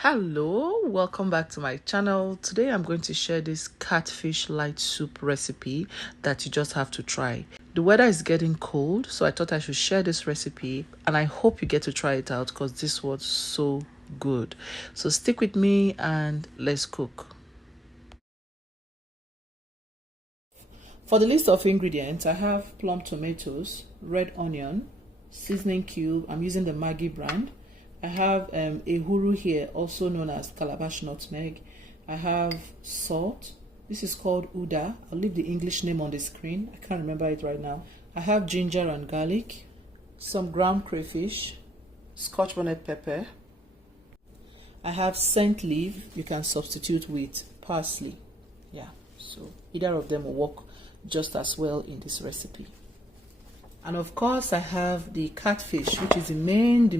Hello, welcome back to my channel. Today I'm going to share this catfish light soup recipe that you just have to try. The weather is getting cold, so I thought I should share this recipe and I hope you get to try it out because this was so good. So stick with me and let's cook. For the list of ingredients, I have plum tomatoes, red onion, seasoning cube. I'm using the Maggi brand. I have Ewuru here, also known as calabash nutmeg. I have salt. This is called Uda. I'll leave the English name on the screen. I can't remember it right now. I have ginger and garlic, some ground crayfish, Scotch bonnet pepper. I have scent leaf. You can substitute with parsley. Yeah, so either of them will work just as well in this recipe. And of course I have the catfish, which is the main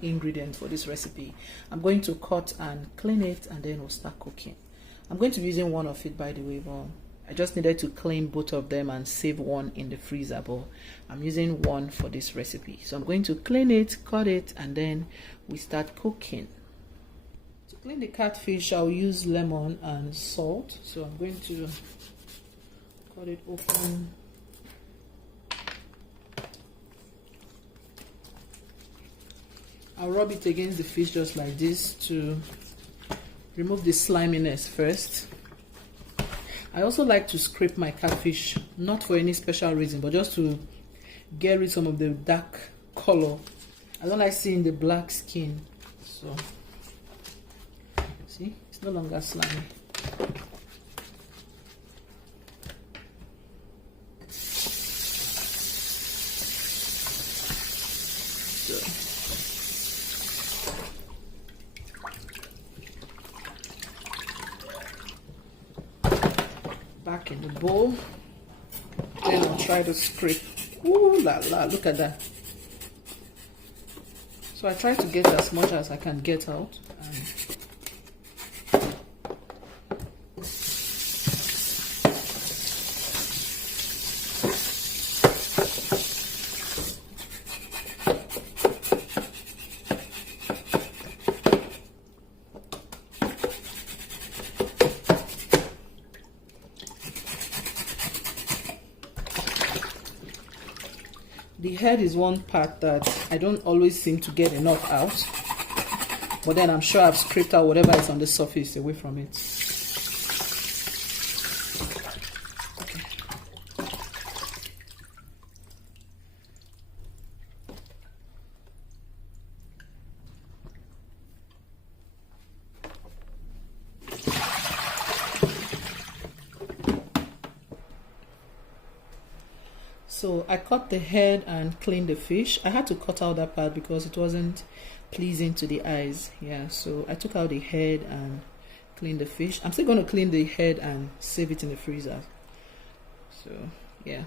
ingredient for this recipe. I'm going to cut and clean it and then we'll start cooking. I'm going to be using one of it, by the way, but I just needed to clean both of them and save one in the freezer, but I'm using one for this recipe. So I'm going to clean it, cut it, and then we start cooking. To clean the catfish, I'll use lemon and salt. So I'm going to cut it open. I'll rub it against the fish just like this to remove the sliminess first. I also like to scrape my catfish, not for any special reason, but just to get rid of some of the dark color. I don't like seeing the black skin. So, see, it's no longer slimy. Back in the bowl, then I'll try to scrape. Ooh la la, look at that. So I try to get as much as I can get out. The head is one part that I don't always seem to get enough out, but then I'm sure I've scraped out whatever is on the surface away from it. Okay. So I cut the head and cleaned the fish. I had to cut out that part because it wasn't pleasing to the eyes. Yeah, so I took out the head and cleaned the fish. I'm still going to clean the head and save it in the freezer. So yeah,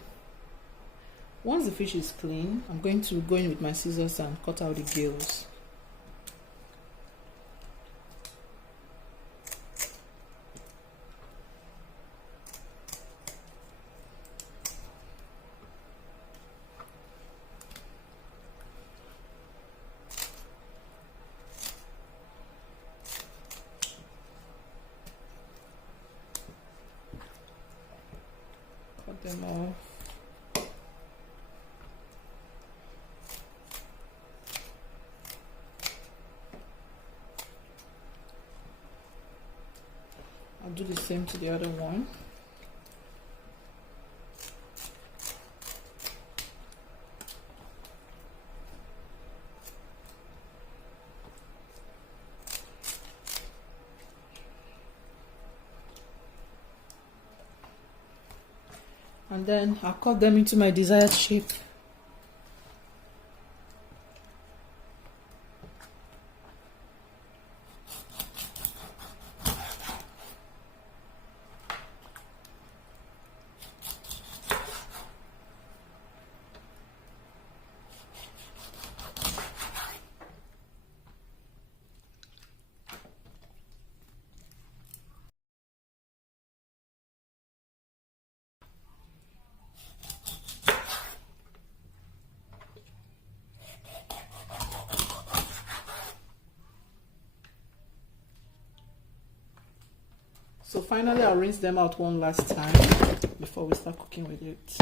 once the fish is clean, I'm going to go in with my scissors and cut out the gills. Cut them off. I'll do the same to the other one. And then I'll cut them into my desired shape. So finally, I'll rinse them out one last time before we start cooking with it.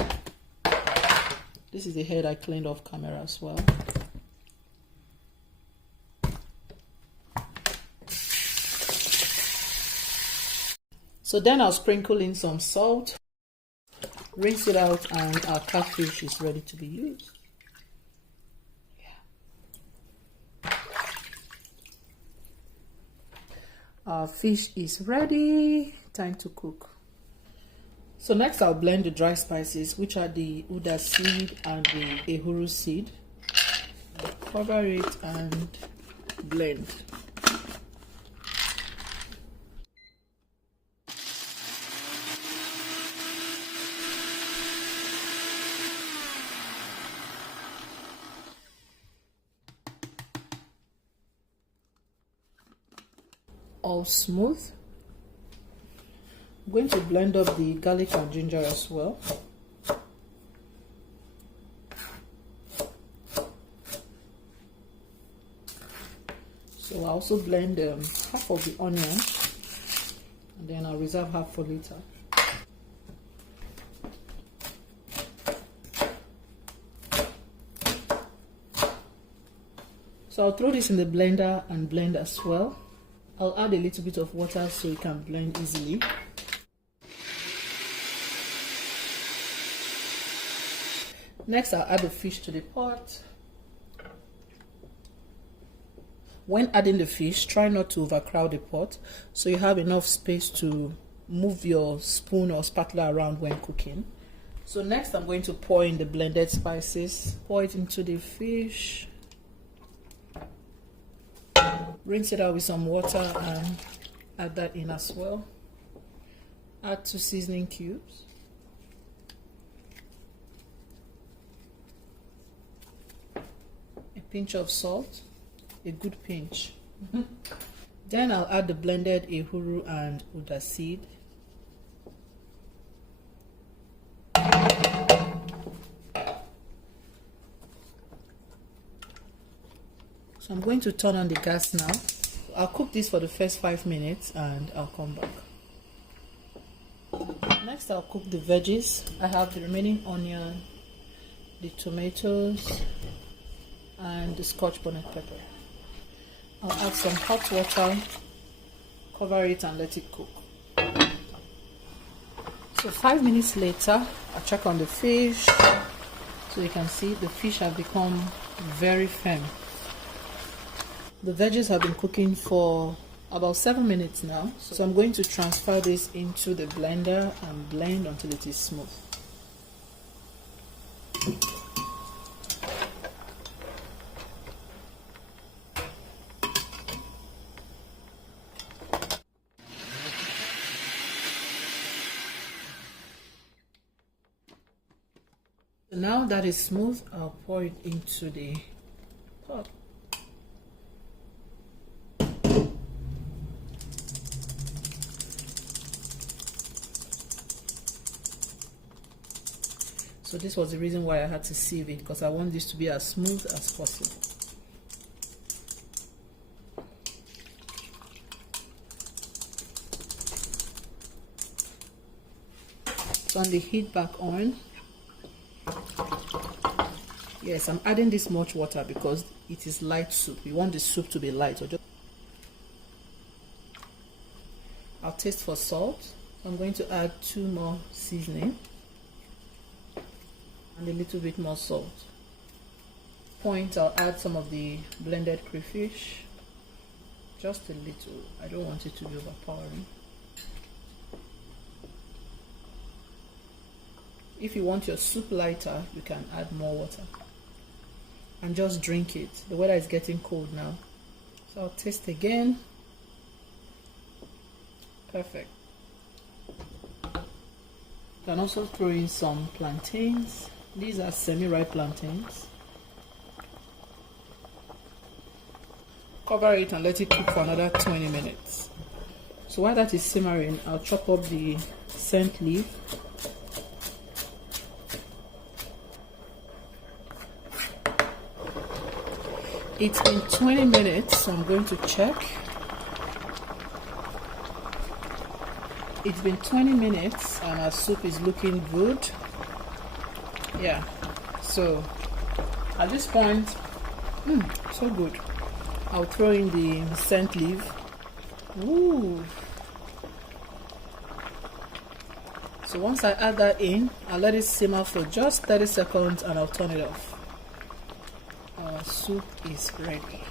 This is the head I cleaned off camera as well. So then I'll sprinkle in some salt, rinse it out, and our catfish is ready to be used. Our fish is ready, time to cook. So next I'll blend the dry spices, which are the uda seed and the Ewuru seed. Cover it and blend. All smooth. I'm going to blend up the garlic and ginger as well. So I'll also blend half of the onion, and then I'll reserve half for later. So I'll throw this in the blender and blend as well. I'll add a little bit of water so it can blend easily. Next, I'll add the fish to the pot. When adding the fish, try not to overcrowd the pot so you have enough space to move your spoon or spatula around when cooking. So next, I'm going to pour in the blended spices. Pour it into the fish. Rinse it out with some water and add that in as well. Add 2 seasoning cubes. A pinch of salt, a good pinch. Then I'll add the blended Ewuru and uda seed. So I'm going to turn on the gas now. I'll cook this for the first 5 minutes and I'll come back. Next, I'll cook the veggies. I have the remaining onion, the tomatoes, and the Scotch bonnet pepper. I'll add some hot water, cover it and let it cook. So 5 minutes later, I'll check on the fish. So you can see the fish have become very firm. The veggies have been cooking for about 7 minutes now. So I'm going to transfer this into the blender and blend until it is smooth. Now that is smooth, I'll pour it into the pot. So this was the reason why I had to sieve it, because I want this to be as smooth as possible. Turn the heat back on. Yes, I'm adding this much water because it is light soup. We want the soup to be light. I'll taste for salt. I'm going to add 2 more seasoning and a little bit more salt. I'll add some of the blended crayfish, just a little. I don't want it to be overpowering. If you want your soup lighter, you can add more water and just drink it. The weather is getting cold now, so I'll taste again. Perfect. You can also throw in some plantains. These are semi-ripe plantains. Cover it and let it cook for another 20 minutes. So while that is simmering, I'll chop up the scent leaf. It's been 20 minutes, so I'm going to check. it's been 20 minutes and our soup is looking good. Yeah, so at this point, so good. I'll throw in the scent leaf. Ooh. So once I add that in, I'll let it simmer for just 30 seconds and I'll turn it off. Our soup is ready.